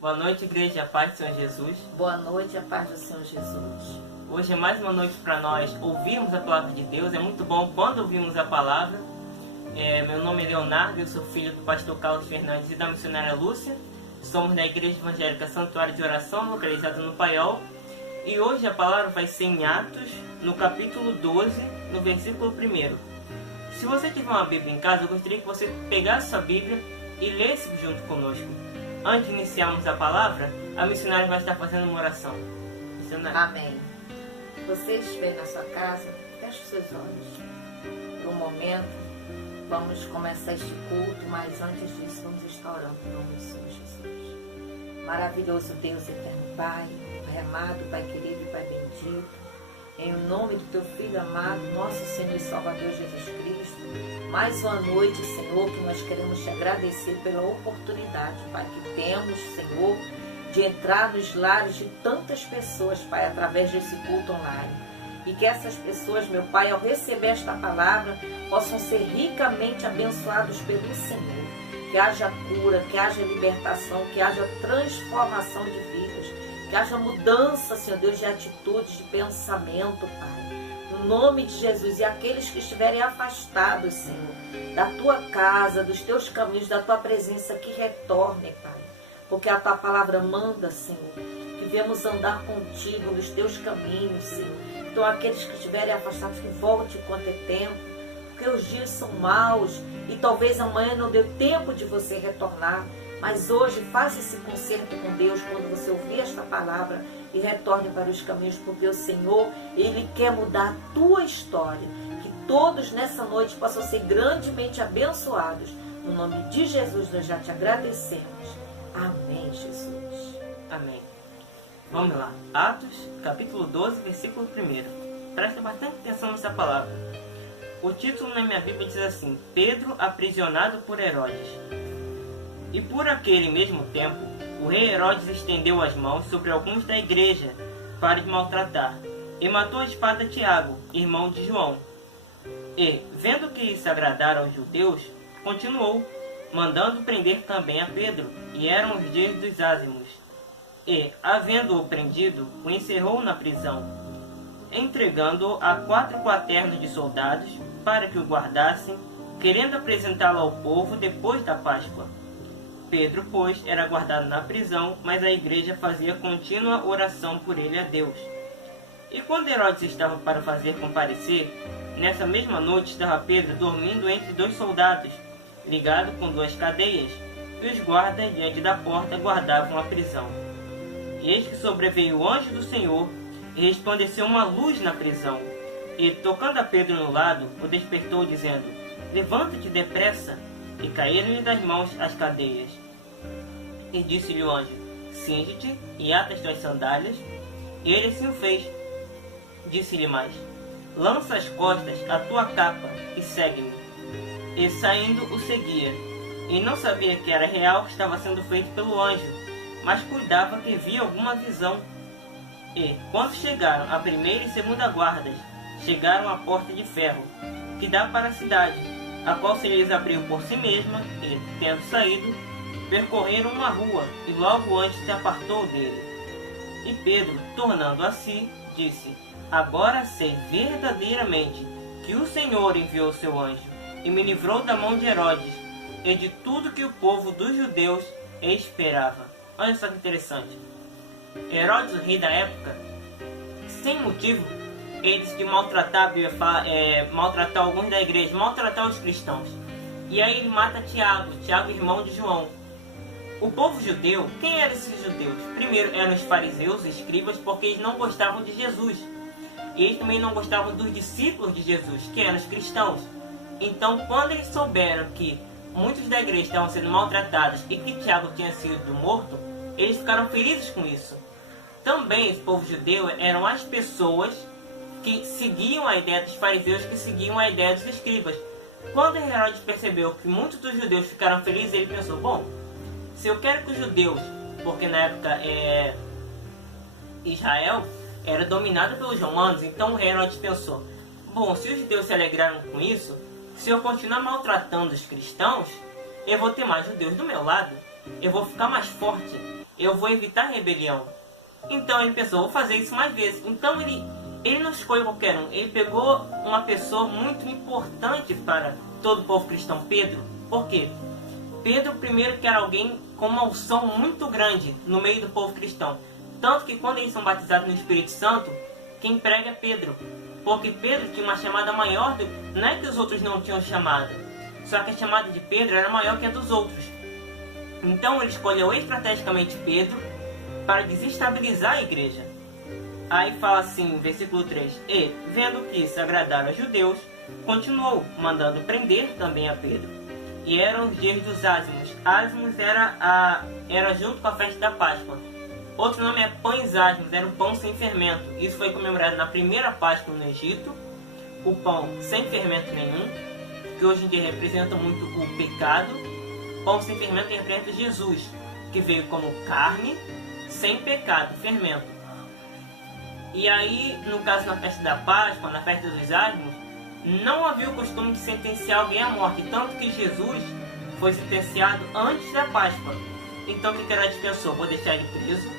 Boa noite, igreja, a paz do Senhor Jesus. Boa noite, a paz do Senhor Jesus. Hoje é mais uma noite para nós ouvirmos a palavra de Deus. É muito bom quando ouvimos a palavra. Meu nome é Leonardo, eu sou filho do pastor Carlos Fernandes e da missionária Lúcia. Somos da Igreja Evangélica Santuário de Oração, localizada no Paiol. E hoje a palavra vai ser em Atos, no capítulo 12, no versículo 1. Se você tiver uma Bíblia em casa, eu gostaria que você pegasse sua Bíblia e lesse junto conosco. Antes de iniciarmos a palavra, a missionária vai estar fazendo uma oração. Missionária. Amém. Você estiver na sua casa, feche os seus olhos. Por um momento, vamos começar este culto, mas antes disso, vamos estar orando em nome do Senhor Jesus. Maravilhoso Deus, eterno Pai, Pai amado, Pai querido, Pai bendito, em nome do Teu Filho amado, nosso Senhor e Salvador Jesus Cristo, mais uma noite, Senhor, que nós queremos Te agradecer pela oportunidade, Pai, que temos, Senhor, de entrar nos lares de tantas pessoas, Pai, através desse culto online. E que essas pessoas, meu Pai, ao receber esta palavra, possam ser ricamente abençoados pelo Senhor. Que haja cura, que haja libertação, que haja transformação de vidas, que haja mudança, Senhor Deus, de atitudes, de pensamento, Pai. No nome de Jesus, e aqueles que estiverem afastados, Senhor, da Tua casa, dos Teus caminhos, da Tua presença, que retornem, Pai. Porque a Tua palavra manda, Senhor, que viemos andar contigo nos Teus caminhos, Senhor. Então, aqueles que estiverem afastados, que voltem quanto é tempo, porque os dias são maus e talvez amanhã não dê tempo de você retornar. Mas hoje, faça esse concerto com Deus quando você ouvir esta palavra e retorne para os caminhos, porque o Senhor, Ele quer mudar a tua história. Que todos nessa noite possam ser grandemente abençoados. No nome de Jesus, nós já te agradecemos. Amém, Jesus. Amém. Vamos lá. Atos, capítulo 12, versículo 1. Presta bastante atenção nessa palavra. O título na minha Bíblia diz assim: Pedro aprisionado por Herodes. E por aquele mesmo tempo, o rei Herodes estendeu as mãos sobre alguns da igreja para os maltratar, e matou a espada Tiago, irmão de João. E, vendo que isso agradara aos judeus, continuou, mandando prender também a Pedro, e eram os dias dos ázimos. E, havendo-o prendido, o encerrou na prisão, entregando-o a 4 quaternos de soldados para que o guardassem, querendo apresentá-lo ao povo depois da Páscoa. Pedro, pois, era guardado na prisão, mas a igreja fazia contínua oração por ele a Deus. E quando Herodes estava para fazer comparecer, nessa mesma noite estava Pedro dormindo entre 2 soldados, ligado com 2 cadeias, e os guardas diante da porta guardavam a prisão. E eis que sobreveio o anjo do Senhor, e resplandeceu uma luz na prisão. E, tocando a Pedro no lado, o despertou, dizendo: Levanta-te depressa. E caíram-lhe das mãos as cadeias. E disse-lhe o anjo: Cinge-te e ata as tuas sandálias. E ele assim o fez. Disse-lhe mais: Lança às costas a tua capa e segue-me. E saindo o seguia. E não sabia que era real que estava sendo feito pelo anjo, mas cuidava que via alguma visão. E, quando chegaram a primeira e segunda guardas, chegaram à porta de ferro, que dá para a cidade, a qual se lhes abriu por si mesma, e, tendo saído, percorreram uma rua, e logo antes se apartou dele. E Pedro, tornando a si, disse: Agora sei verdadeiramente que o Senhor enviou seu anjo, e me livrou da mão de Herodes, e de tudo que o povo dos judeus esperava. Olha só que interessante. Herodes, o rei da época, sem motivo, ele decidiu maltratar alguns da igreja, maltratar os cristãos. E aí ele mata Tiago, irmão de João. O povo judeu, quem eram esses judeus? Primeiro eram os fariseus, os escribas, porque eles não gostavam de Jesus. E eles também não gostavam dos discípulos de Jesus, que eram os cristãos. Então, quando eles souberam que muitos da igreja estavam sendo maltratados e que Tiago tinha sido morto, eles ficaram felizes com isso. Também esse povo judeu eram as pessoas que seguiam a ideia dos fariseus, que seguiam a ideia dos escribas. Quando Herodes percebeu que muitos dos judeus ficaram felizes, ele pensou: bom, se eu quero que os judeus, porque na época Israel era dominado pelos romanos, então Herodes pensou: bom, se os judeus se alegraram com isso, se eu continuar maltratando os cristãos, eu vou ter mais judeus do meu lado, eu vou ficar mais forte. eu vou evitar rebelião. Então ele pensou, vou fazer isso mais vezes. Então ele não escolheu qualquer um. Ele pegou uma pessoa muito importante para todo o povo cristão, Pedro. Por quê? Pedro primeiro que era alguém com uma unção muito grande no meio do povo cristão. Tanto que quando eles são batizados no Espírito Santo, quem prega é Pedro. Porque Pedro tinha uma chamada maior, não é que os outros não tinham chamada, só que a chamada de Pedro era maior que a dos outros. Então ele escolheu estrategicamente Pedro para desestabilizar a igreja. Aí fala assim, versículo 3, e, vendo que isso agradava aos judeus, continuou mandando prender também a Pedro. E eram os dias dos ázimos. Ázimos era junto com a festa da Páscoa. Outro nome é pães ázimos, era um pão sem fermento. Isso foi comemorado na primeira Páscoa no Egito. O pão sem fermento nenhum, que hoje em dia representa muito o pecado. Pão sem fermento representa Jesus, que veio como carne, sem pecado, fermento. E aí, no caso na festa da Páscoa, na festa dos ázimos, não havia o costume de sentenciar alguém à morte, tanto que Jesus foi sentenciado antes da Páscoa. Então o que Herodes pensou? Vou deixar ele preso.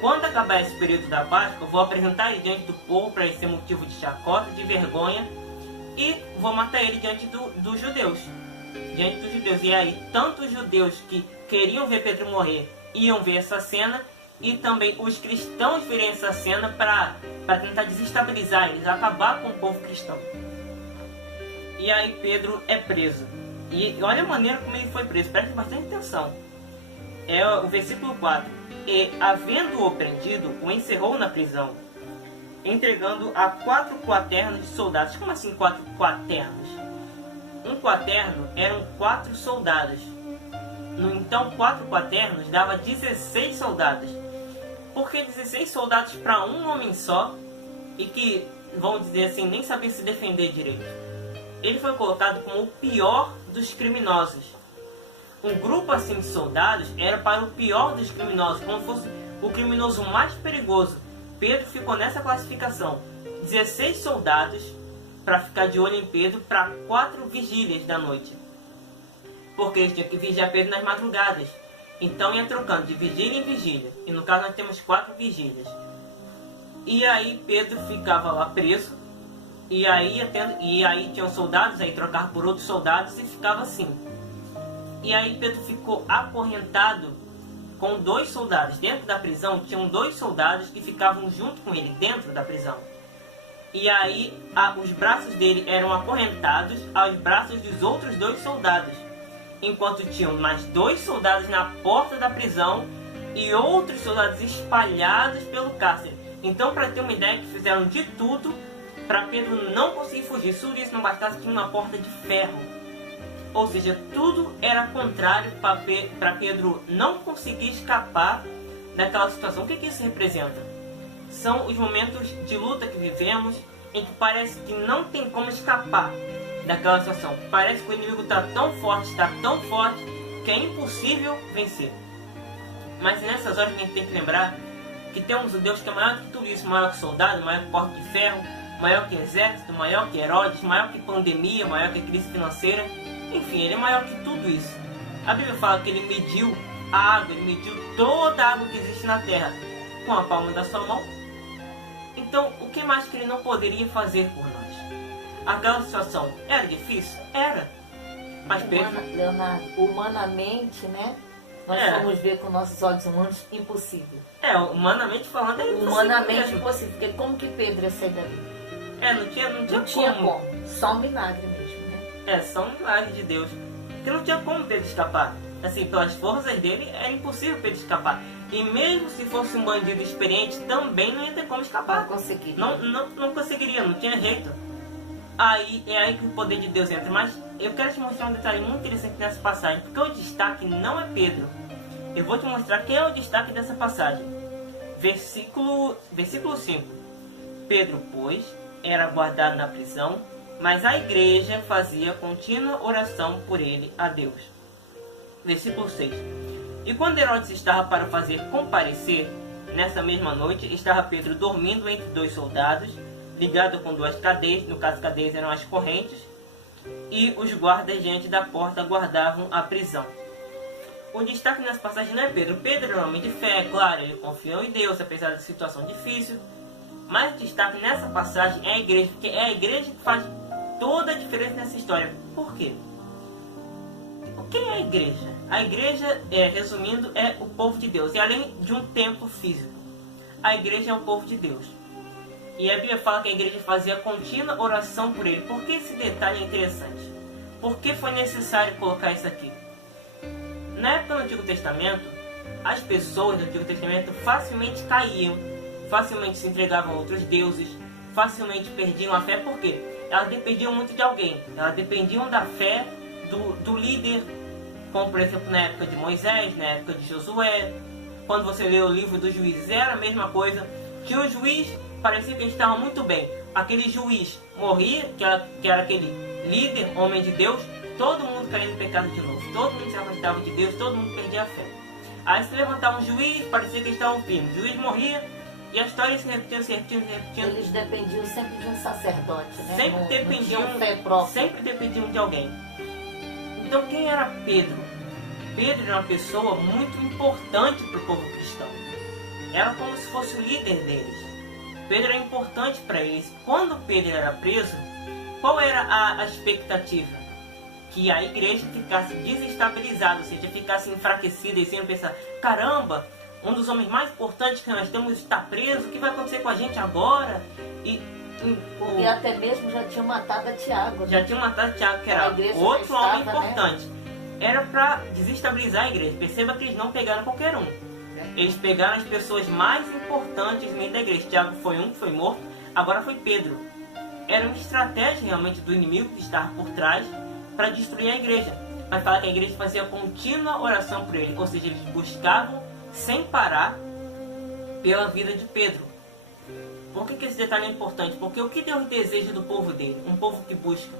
Quando acabar esse período da Páscoa, vou apresentar ele diante do povo para ele ser motivo de chacota, de vergonha, e vou matar ele diante dos judeus. Diante dos judeus. E aí, tanto os judeus que queriam ver Pedro morrer iam ver essa cena, e também os cristãos verem essa cena para tentar desestabilizar eles, acabar com o povo cristão. E aí Pedro é preso. E olha a maneira como ele foi preso, preste bastante atenção. É o versículo 4. E, havendo-o prendido, o encerrou na prisão, entregando a 4 quaternos de soldados. Como assim 4 quaternos? Um quaterno eram 4 soldados. Então 4 quaternos dava 16 soldados. Por que 16 soldados para um homem só? E que, vamos dizer assim, nem sabia se defender direito. Ele foi colocado como o pior dos criminosos. Um grupo assim de soldados era para o pior dos criminosos, como se fosse o criminoso mais perigoso. Pedro ficou nessa classificação. 16 soldados para ficar de olho em Pedro para 4 vigílias da noite. Porque eles tinham que vigiar Pedro nas madrugadas. Então ia trocando de vigília em vigília. E no caso nós temos 4 vigílias. E aí Pedro ficava lá preso. E aí tinham soldados, aí trocava por outros soldados e ficava assim. E aí Pedro ficou acorrentado com 2 soldados. Dentro da prisão tinham 2 soldados que ficavam junto com ele dentro da prisão. E aí os braços dele eram acorrentados aos braços dos outros 2 soldados. Enquanto tinham mais 2 soldados na porta da prisão e outros soldados espalhados pelo cárcere. Então, para ter uma ideia, que fizeram de tudo para Pedro não conseguir fugir. Se isso não bastasse, tinha uma porta de ferro. Ou seja, tudo era contrário para Pedro não conseguir escapar daquela situação. O que isso representa? São os momentos de luta que vivemos em que parece que não tem como escapar daquela situação. Parece que o inimigo está tão forte, que é impossível vencer. Mas nessas horas a gente tem que lembrar que temos um Deus que é maior que tudo isso, maior que soldado, maior que porta de ferro, maior que exército, maior que Herodes, maior que pandemia, maior que crise financeira. Enfim, ele é maior que tudo isso. A Bíblia fala que ele mediu a água, ele mediu toda a água que existe na terra com a palma da sua mão. Então, o que mais que ele não poderia fazer por nós? Aquela situação era difícil? Era. Mas Pedro... Leonardo, humanamente, né? Nós vamos ver com nossos olhos humanos, impossível. Humanamente falando é impossível. Humanamente mesmo. Impossível, porque como que Pedro ia sair dali? Não tinha como. Só um milagre mesmo, né? Só um milagre de Deus. Porque não tinha como Pedro escapar. Assim, pelas forças dele, era impossível Pedro escapar. E mesmo se fosse um bandido experiente, também não ia ter como escapar. Não conseguiria. Não conseguiria, não tinha jeito. Aí é aí que o poder de Deus entra. Mas eu quero te mostrar um detalhe muito interessante nessa passagem, porque o destaque não é Pedro. Eu vou te mostrar quem é o destaque dessa passagem. Versículo 5. Pedro, pois, era guardado na prisão, mas a igreja fazia contínua oração por ele a Deus. Versículo 6. E quando Herodes estava para fazer comparecer, nessa mesma noite, estava Pedro dormindo entre 2 soldados, ligado com 2 cadeias, no caso cadeias eram as correntes, e os guardas diante da porta guardavam a prisão. o destaque nessa passagem não é Pedro. Pedro era um homem de fé, claro, ele confiou em Deus, apesar da situação difícil. Mas o destaque nessa passagem é a igreja, porque é a igreja que faz toda a diferença nessa história. Por quê? O que é a igreja? A igreja, resumindo, é o povo de Deus. E além de um templo físico, a igreja é o povo de Deus. E a Bíblia fala que a igreja fazia contínua oração por ele. Por que esse detalhe é interessante? Por que foi necessário colocar isso aqui? Na época do Antigo Testamento, as pessoas do Antigo Testamento facilmente caíam, facilmente se entregavam a outros deuses, facilmente perdiam a fé. Por quê? Elas dependiam muito de alguém. Elas dependiam da fé do líder, como por exemplo na época de Moisés, na época de Josué. Quando você lê o livro dos Juízes, era a mesma coisa. Tinha um juiz, parecia que ele estava muito bem. Aquele juiz morria, que era aquele líder, homem de Deus, todo mundo caía no pecado de novo. Todo mundo se afastava de Deus, todo mundo perdia a fé. Aí se levantava um juiz, parecia que eles estavam firmes. O juiz morria e a história se repetindo. Eles dependiam sempre de um sacerdote, né? Sempre dependiam de alguém. Então quem era Pedro? Pedro era uma pessoa muito importante para o povo cristão. Era como se fosse o líder deles. Pedro era importante para eles. Quando Pedro era preso, qual era a expectativa? Que a igreja ficasse desestabilizada, ou seja, ficasse enfraquecida e sempre pensar: caramba, um dos homens mais importantes que nós temos está preso, o que vai acontecer com a gente agora? Porque até mesmo já tinham matado a Tiago. Já tinham matado a Tiago, que era outro homem importante. Né? Era para desestabilizar a igreja. Perceba que eles não pegaram qualquer um. Eles pegaram as pessoas mais importantes no meio da igreja. Tiago foi um que foi morto, agora foi Pedro. Era uma estratégia realmente do inimigo que estava por trás para destruir a igreja. Mas fala que a igreja fazia contínua oração por ele. Ou seja, eles buscavam sem parar pela vida de Pedro. Por que esse detalhe é importante? Porque o que Deus deseja do povo dele? Um povo que busca.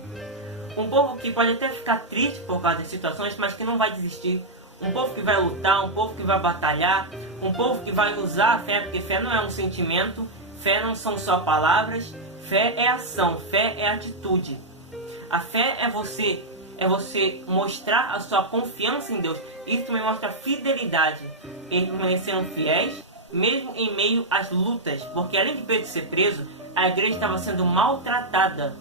Um povo que pode até ficar triste por causa das situações, mas que não vai desistir. Um povo que vai lutar, um povo que vai batalhar. Um povo que vai usar a fé, porque fé não é um sentimento. Fé não são só palavras. Fé é ação, fé é atitude. A fé é você mostrar a sua confiança em Deus. Isso também mostra fidelidade. Eles permaneceram fiéis, mesmo em meio às lutas. Porque além de Pedro ser preso, a igreja estava sendo maltratada.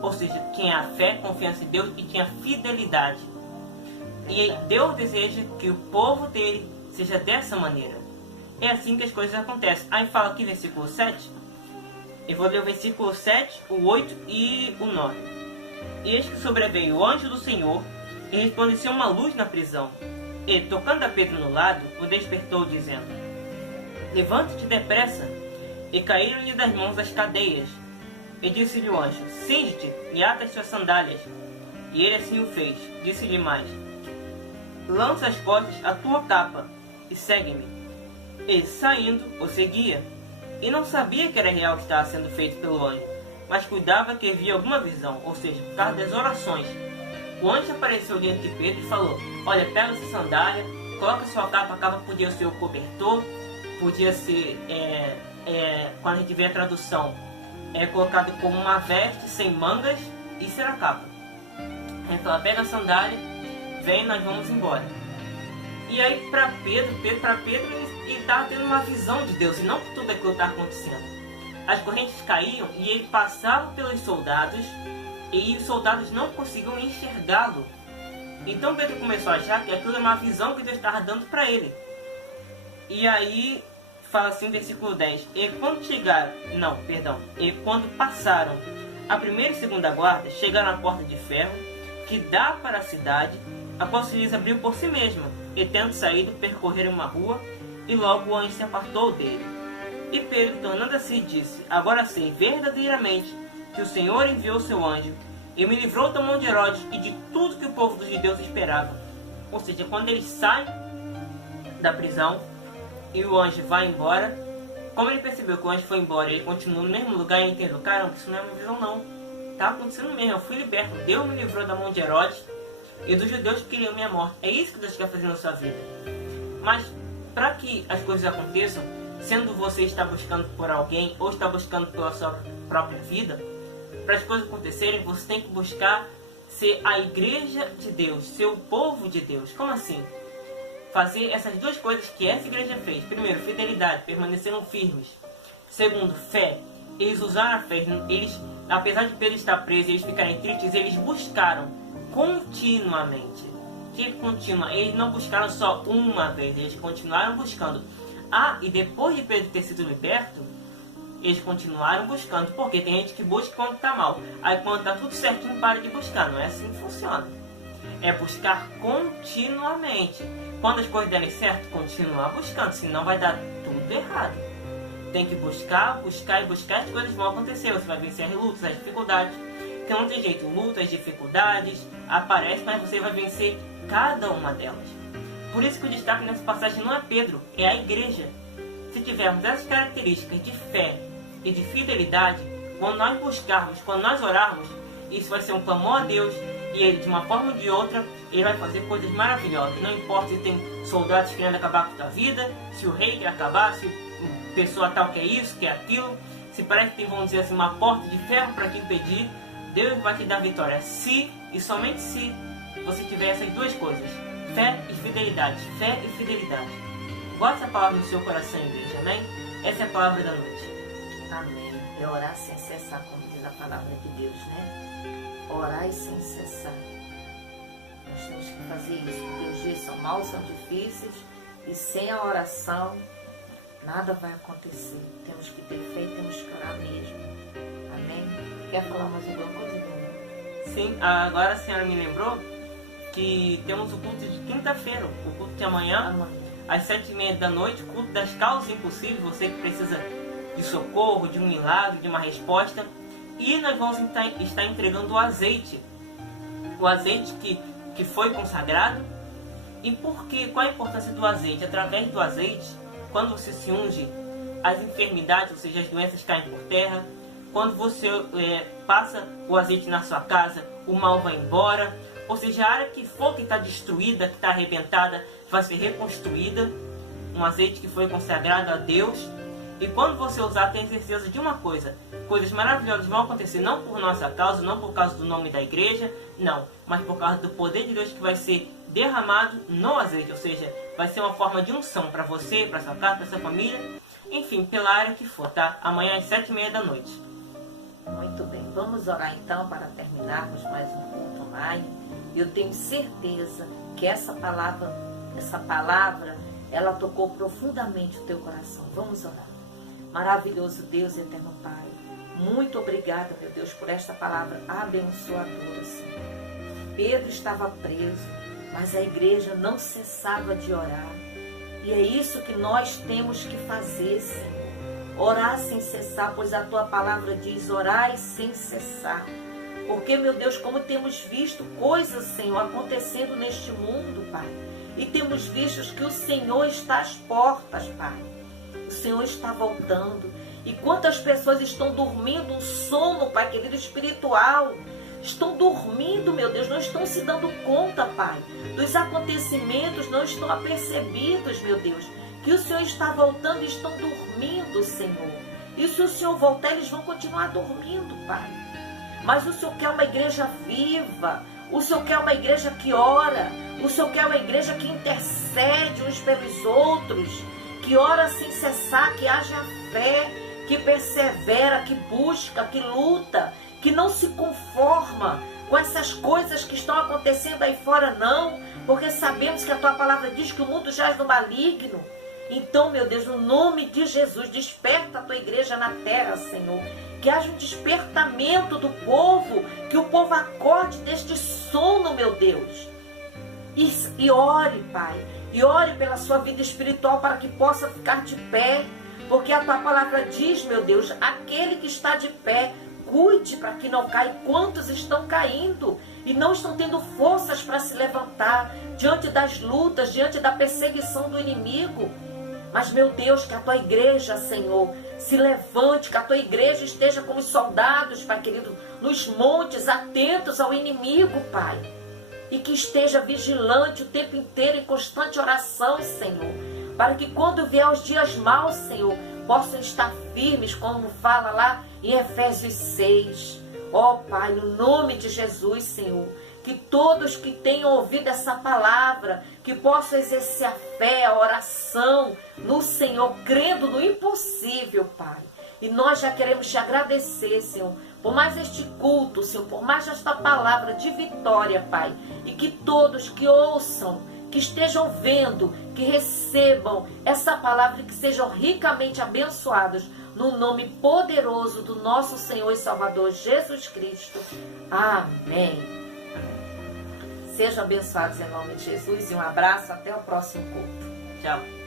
Ou seja, tinha a fé, confiança em Deus e tinha fidelidade. E Deus deseja que o povo dele seja dessa maneira. É assim que as coisas acontecem. Aí fala aqui, versículo 7. Eu vou ler o versículo 7, o 8 e o 9. E eis que sobreveio o anjo do Senhor e resplandeceu uma luz na prisão. E, tocando a Pedro no lado, o despertou, dizendo: levante-te depressa. E caíram-lhe das mãos as cadeias. E disse-lhe o anjo: cinge-te e ata as suas sandálias. E ele assim o fez. Disse-lhe mais: lança as costas a tua capa e segue-me. Ele, saindo, o seguia. E não sabia que era real o que estava sendo feito pelo anjo, mas cuidava que via alguma visão, ou seja, por causa das orações. O anjo apareceu diante de Pedro e falou: olha, pega essa sandália, coloca sua capa. A capa podia ser o cobertor, podia ser, quando a gente vê a tradução, colocado como uma veste sem mangas. Isso era a capa. Ele falou: pega a sandália, vem, nós vamos embora. E aí para Pedro, ele estava tendo uma visão de Deus, e não por tudo aquilo que estava acontecendo. As correntes caíam e ele passava pelos soldados, e os soldados não conseguiam enxergá-lo. Então Pedro começou a achar que aquilo era uma visão que Deus estava dando para ele. E aí fala assim, versículo 10. E quando passaram a primeira e segunda guarda, chegaram à porta de ferro, que dá para a cidade, a qual se lhes abriu por si mesma, e tendo saído, percorreram uma rua, e logo o anjo se apartou dele. E Pedro, tornando a si, disse: agora sei verdadeiramente que o Senhor enviou seu anjo, e me livrou da mão de Herodes e de tudo que o povo dos judeus esperava. Ou seja, quando eles saem da prisão, e o anjo vai embora, como ele percebeu que o anjo foi embora e ele continua no mesmo lugar, e entendeu: caramba, isso não é uma visão não, está acontecendo mesmo, eu fui liberto, Deus me livrou da mão de Herodes e dos judeus que queriam minha morte. É isso que Deus quer fazer na sua vida. Mas para que as coisas aconteçam, sendo você está buscando por alguém ou está buscando pela sua própria vida, para as coisas acontecerem, você tem que buscar ser a igreja de Deus, ser o povo de Deus. Como assim? fazer essas duas coisas que essa igreja fez. Primeiro, fidelidade, permaneceram firmes. Segundo, fé. Eles usaram a fé. Eles, apesar de Pedro estar preso e eles ficarem tristes, eles buscaram continuamente. Que contínua. Eles não buscaram só uma vez, eles continuaram buscando. E depois de Pedro ter sido liberto, eles continuaram buscando. Porque tem gente que busca quando está mal. Aí quando está tudo certinho, para de buscar. Não é assim que funciona. É buscar continuamente. Quando as coisas derem certo, continuar buscando. Senão vai dar tudo errado. Tem que buscar, buscar e buscar. As coisas vão acontecer. Você vai vencer as lutas, as dificuldades. Então não tem jeito. Lutas, dificuldades aparecem, mas você vai vencer cada uma delas. Por isso que o destaque nessa passagem não é Pedro, é a igreja. Se tivermos essas características de fé e de fidelidade, quando nós buscarmos, quando nós orarmos, isso vai ser um clamor a Deus, e Ele, de uma forma ou de outra, Ele vai fazer coisas maravilhosas. Não importa se tem soldados querendo acabar com a tua vida, se o rei quer acabar, se a pessoa tal quer isso, quer aquilo, se parece que tem, vamos dizer assim, uma porta de ferro para te impedir, Deus vai te dar vitória. Se, e somente se, você tiver essas duas coisas, fé e fidelidade. Fé e fidelidade. Guarde essa palavra no seu coração, igreja, amém? Essa é a palavra da noite. Amém. É orar sem cessar, como diz a palavra de Deus, né? Orar e sem cessar. Nós temos que fazer isso. Deus diz, são maus, são difíceis, e sem a oração, nada vai acontecer. Temos que ter fé e temos que orar mesmo. Amém? Quer falar mais alguma coisa, Dona? Sim, agora a senhora me lembrou que temos o culto de quinta-feira, o culto de amanhã, às 7h30 da noite, o culto das causas impossíveis, você que precisa de socorro, de um milagre, de uma resposta. E nós vamos estar entregando o azeite que foi consagrado. E por quê? Qual a importância do azeite? Através do azeite, quando você se unge, as enfermidades, ou seja, as doenças caem por terra. Quando você passa o azeite na sua casa, o mal vai embora. Ou seja, a área que for que está destruída, que está arrebentada, vai ser reconstruída. Um azeite que foi consagrado a Deus. E quando você usar, tenha certeza de uma coisa. Coisas maravilhosas vão acontecer, não por nossa causa, não por causa do nome da igreja, não. Mas por causa do poder de Deus que vai ser derramado no azeite. Ou seja, vai ser uma forma de unção para você, para sua casa, para sua família. Enfim, pela área que for, tá? Amanhã às 7h30 da noite. Muito bem. Vamos orar então para terminarmos mais um culto online. Eu tenho certeza que essa palavra, ela tocou profundamente o teu coração. Vamos orar. Maravilhoso Deus, eterno Pai, muito obrigada, meu Deus, por esta palavra abençoadora, Senhor. Pedro estava preso, mas a igreja não cessava de orar. E é isso que nós temos que fazer, Senhor. Orar sem cessar, pois a tua palavra diz, orai sem cessar. Porque, meu Deus, como temos visto coisas, Senhor, acontecendo neste mundo, Pai. E temos visto que o Senhor está às portas, Pai. O Senhor está voltando. E quantas pessoas estão dormindo um sono, Pai querido, espiritual. Estão dormindo, meu Deus, não estão se dando conta, Pai, dos acontecimentos, não estão apercebidos, meu Deus, que o Senhor está voltando e estão dormindo, Senhor. E se o Senhor voltar, eles vão continuar dormindo, Pai. Mas o Senhor quer uma igreja viva, o Senhor quer uma igreja que ora, o Senhor quer uma igreja que intercede uns pelos outros, que ora sem cessar, que haja fé, que persevera, que busca, que luta, que não se conforma com essas coisas que estão acontecendo aí fora, não, porque sabemos que a tua palavra diz que o mundo jaz no maligno. Então, meu Deus, no nome de Jesus, desperta a tua igreja na terra, Senhor. Que haja um despertamento do povo, que o povo acorde deste sono, meu Deus. E ore, Pai, e ore pela sua vida espiritual para que possa ficar de pé. Porque a tua palavra diz, meu Deus, aquele que está de pé, cuide para que não caia. Quantos estão caindo e não estão tendo forças para se levantar diante das lutas, diante da perseguição do inimigo. Mas, meu Deus, que a tua igreja, Senhor, se levante, que a tua igreja esteja como os soldados, Pai querido, nos montes, atentos ao inimigo, Pai. E que esteja vigilante o tempo inteiro em constante oração, Senhor. Para que quando vier os dias maus, Senhor, possam estar firmes, como fala lá em Efésios 6. Ó Pai, no nome de Jesus, Senhor, que todos que tenham ouvido essa palavra que possam exercer a fé, a oração no Senhor, crendo no impossível, Pai. E nós já queremos te agradecer, Senhor, por mais este culto, Senhor, por mais esta palavra de vitória, Pai. E que todos que ouçam, que estejam vendo, que recebam essa palavra e que sejam ricamente abençoados no nome poderoso do nosso Senhor e Salvador Jesus Cristo. Amém. Sejam abençoados em nome de Jesus e um abraço, até o próximo culto. Tchau.